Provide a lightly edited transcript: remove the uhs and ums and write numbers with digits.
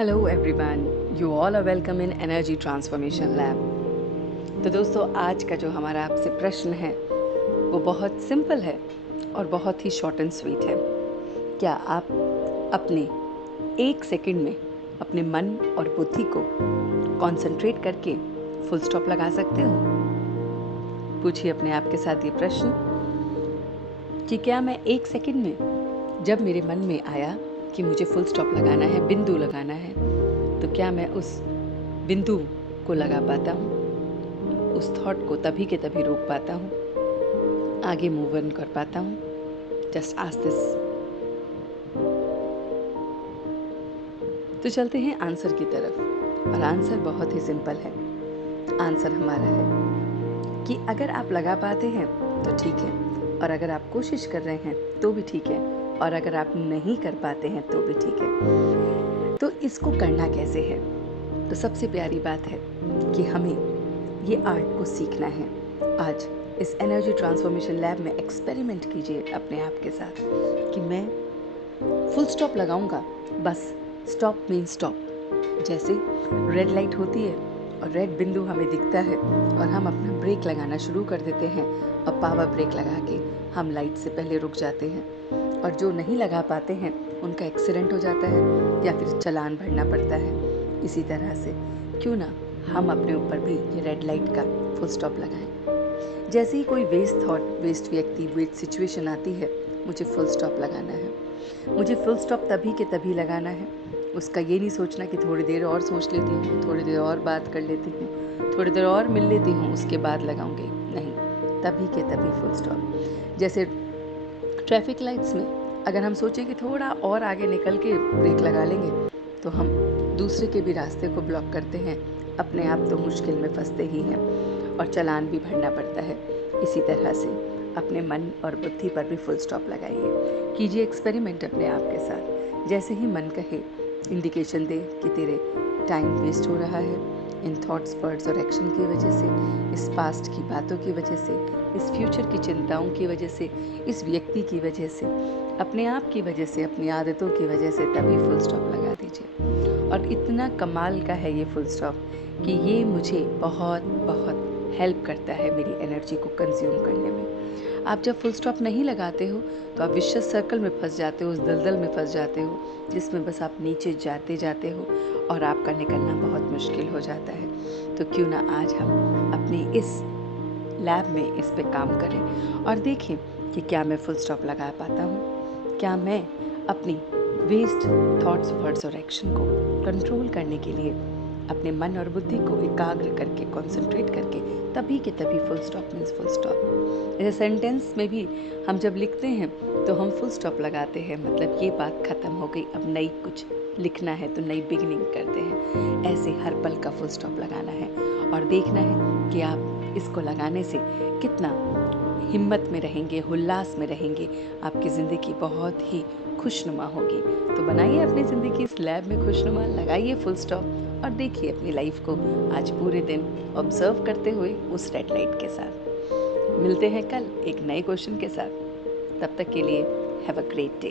Hello everyone, you all are welcome in energy transformation lab. तो दोस्तों, आज का जो हमारा आपसे प्रश्न है वो बहुत सिंपल है और बहुत ही शॉर्ट एंड स्वीट है। क्या आप अपने 1 सेकंड में अपने मन और बुद्धि को कंसंट्रेट करके फुल स्टॉप लगा सकते हो? पूछिए अपने आप के साथ ये प्रश्न कि क्या मैं 1 सेकंड में, जब मेरे मन में आया कि मुझे फुल स्टॉप लगाना है, बिंदु लगाना है, तो क्या मैं उस बिंदु को लगा पाता हूँ? उस थॉट को तभी के तभी रोक पाता हूँ, आगे मूव ऑन कर पाता हूँ? Just ask this. तो चलते हैं आंसर की तरफ, और आंसर बहुत ही सिंपल है। आंसर हमारा है कि अगर आप लगा पाते हैं तो ठीक है, और अगर आप कोशिश कर रहे हैं तो भी ठीक है, और अगर आप नहीं कर पाते हैं तो भी ठीक है। तो इसको करना कैसे है? तो सबसे प्यारी बात है कि हमें ये आर्ट को सीखना है। आज इस एनर्जी ट्रांसफॉर्मेशन लैब में एक्सपेरिमेंट कीजिए अपने आप के साथ कि मैं फुल स्टॉप लगाऊंगा। Bus stop mean stop. जैसे रेड लाइट होती है और रेड बिंदु हमें दिखता है और हम अपना ब्रेक लगाना शुरू कर देते हैं, और पावर ब्रेक लगा के हम लाइट से पहले रुक जाते हैं, और जो नहीं लगा पाते हैं उनका एक्सीडेंट हो जाता है या फिर चालान भरना पड़ता है। इसी तरह से क्यों ना हम अपने ऊपर भी ये रेड लाइट का फुल स्टॉप लगाएं। जैसे ही कोई वेस्ट थॉट, वेस्ट व्यक्ति, वेस्ट सिचुएशन आती है, मुझे फुल स्टॉप लगाना है। मुझे फुल स्टॉप तभी के तभी लगाना है। उसका ये नहीं सोचना कि थोड़ी देर और सोच लेती हूँ, थोड़ी देर और बात कर लेती हूँ, थोड़ी देर और मिल लेती हूँ, उसके बाद लगाऊंगी। नहीं, तभी के तभी फुल स्टॉप। जैसे ट्रैफिक लाइट्स में अगर हम सोचें कि थोड़ा और आगे निकल के ब्रेक लगा लेंगे, तो हम दूसरे के भी रास्ते को ब्लॉक करते हैं, अपने आप तो मुश्किल में फंसते ही हैं और चालान भी भरना पड़ता है। इसी तरह से अपने मन और बुद्धि पर भी फुल स्टॉप लगाइए। कीजिए एक्सपेरिमेंट अपने आप के साथ। जैसे ही मन कहे, इंडिकेशन दे कि तेरे टाइम वेस्ट हो रहा है इन थॉट्स, वर्ड्स और एक्शन की वजह से, इस पास्ट की बातों की वजह से, इस फ्यूचर की चिंताओं की वजह से, इस व्यक्ति की वजह से, अपने आप की वजह से, अपनी आदतों की वजह से, तभी फुल स्टॉप लगा दीजिए। और इतना कमाल का है ये फुल स्टॉप कि ये मुझे बहुत बहुत हेल्प करता है मेरी एनर्जी को कंज्यूम करने में। आप जब फुल स्टॉप नहीं लगाते हो तो आप विशियस सर्कल में फंस जाते हो, उस दलदल में फंस जाते हो जिसमें बस आप नीचे जाते जाते हो और आपका निकलना बहुत मुश्किल हो जाता है। तो क्यों ना आज हम अपने इस लैब में इस पे काम करें और देखें कि क्या मैं फुल स्टॉप लगा पाता हूँ। क्या मैं अपनी वेस्ट थॉट्स, वर्ड्स और एक्शन को कंट्रोल करने के लिए अपने मन और बुद्धि को एकाग्र करके, कंसंट्रेट करके तभी के तभी full stop means full stop. जैसे सेंटेंस में भी हम जब लिखते हैं तो हम फुल स्टॉप लगाते हैं, मतलब ये बात ख़त्म हो गई, अब नई कुछ लिखना है तो नई बिगनिंग करते हैं। ऐसे हर पल का फुल स्टॉप लगाना है और देखना है कि आप इसको लगाने से कितना हिम्मत में रहेंगे, उल्लास में रहेंगे। आपकी ज़िंदगी बहुत ही खुशनुमा होगी। तो बनाइए अपनी ज़िंदगी इस लैब में खुशनुमा, लगाइए फुल स्टॉप और देखिए अपनी लाइफ को आज पूरे दिन ऑब्जर्व करते हुए उस रेड लाइट के साथ। मिलते हैं कल एक नए क्वेश्चन के साथ। तब तक के लिए हैव अ ग्रेट डे।